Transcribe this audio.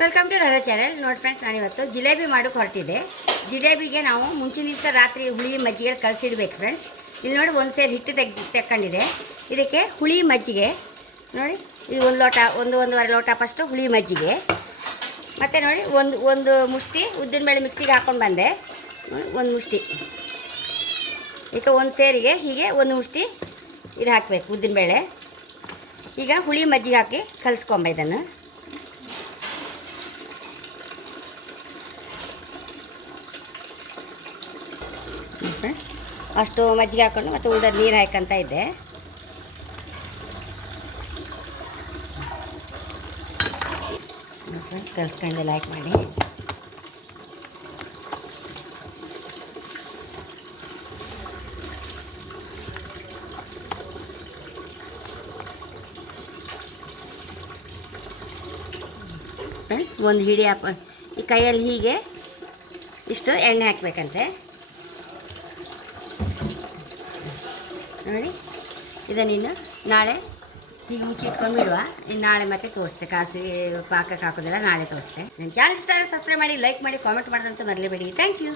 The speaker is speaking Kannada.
ವೆಲ್ಕಮ್ ಟು ರಜಾ ಚಾನೆಲ್ ನೋಡಿ ಫ್ರೆಂಡ್ಸ್ ನಾನಿವತ್ತು ಜಿಲೇಬಿ ಮಾಡೋಕೆ ಹೊರಟಿದ್ದೆ ಜಿಲೇಬಿಗೆ ನಾವು ಮುಂಚಿನ ದಿವಸ ರಾತ್ರಿ ಹುಳಿ ಮಜ್ಜಿಗೆ ಕಲಸಿಡ್ಬೇಕು ಫ್ರೆಂಡ್ಸ್ ಇಲ್ಲಿ ನೋಡಿ ಒಂದು ಸೇರಿ ಹಿಟ್ಟು ತೆಗ್ ತೆಕ್ಕೊಂಡಿದೆ. ಇದಕ್ಕೆ ಹುಳಿ ಮಜ್ಜಿಗೆ. ನೋಡಿ, ಈ ಒಂದು ಲೋಟ, ಒಂದು ಒಂದೂವರೆ ಲೋಟ ಫಸ್ಟು ಹುಳಿ ಮಜ್ಜಿಗೆ. ಮತ್ತು ನೋಡಿ, ಒಂದು ಒಂದು ಮುಷ್ಟಿ ಉದ್ದಿನ ಬೇಳೆ ಮಿಕ್ಸಿಗೆ ಹಾಕ್ಕೊಂಡು ಬಂದೆ. ಒಂದು ಮುಷ್ಟಿ. ಈಗ ಒಂದು ಸೇರಿಗೆ ಹೀಗೆ ಒಂದು ಮುಷ್ಟಿ ಇದು ಹಾಕಬೇಕು ಉದ್ದಿನಬೇಳೆ ಈಗ ಹುಳಿ ಮಜ್ಜಿಗೆ ಹಾಕಿ ಕಲಿಸ್ಕೊಂಬ ಇದನ್ನು. ಅಷ್ಟು ಮಜ್ಜಿಗೆ ಹಾಕ್ಕೊಂಡು ಮತ್ತು ಉಳಿದ ನೀರು ಹಾಕಂತ ಇದ್ದೆ. ಫ್ರೆಂಡ್ಸ್ ಕಲ್ಸ್ಕೊಂಡು ಲೈಕ್ ಮಾಡಿ. ಫ್ರೆಂಡ್ಸ್, ಒಂದು ಹಿಡಿ ಹಾಕ ಈ ಕೈಯಲ್ಲಿ ಹೀಗೆ ಇಷ್ಟು ಎಣ್ಣೆ ಹಾಕಬೇಕಂತೆ. ನೋಡಿ. ಇದನ್ನಿನ್ನು ನಾಳೆ ಹೀಗೆ ಮುಚ್ಚಿಟ್ಕೊಂಡು ಬಿಡುವ ಇನ್ನು ನಾಳೆ ಮತ್ತೆ ತೋರಿಸ್ತೆ. ಕಾಸು, ಪಾಕಕ್ಕೆ ಹಾಕೋದೆಲ್ಲ ನಾಳೆ ತೋರಿಸ್ತೆ. ನನ್ನ ಚಾನಲ್ ಸ್ಟಾರ್ ಸಬ್ಸ್ಕ್ರೈಬ್ ಮಾಡಿ ಲೈಕ್ ಮಾಡಿ ಕಾಮೆಂಟ್ ಮಾಡೋದಂತೂ ಮರಲೇಬೇಡಿ. Thank you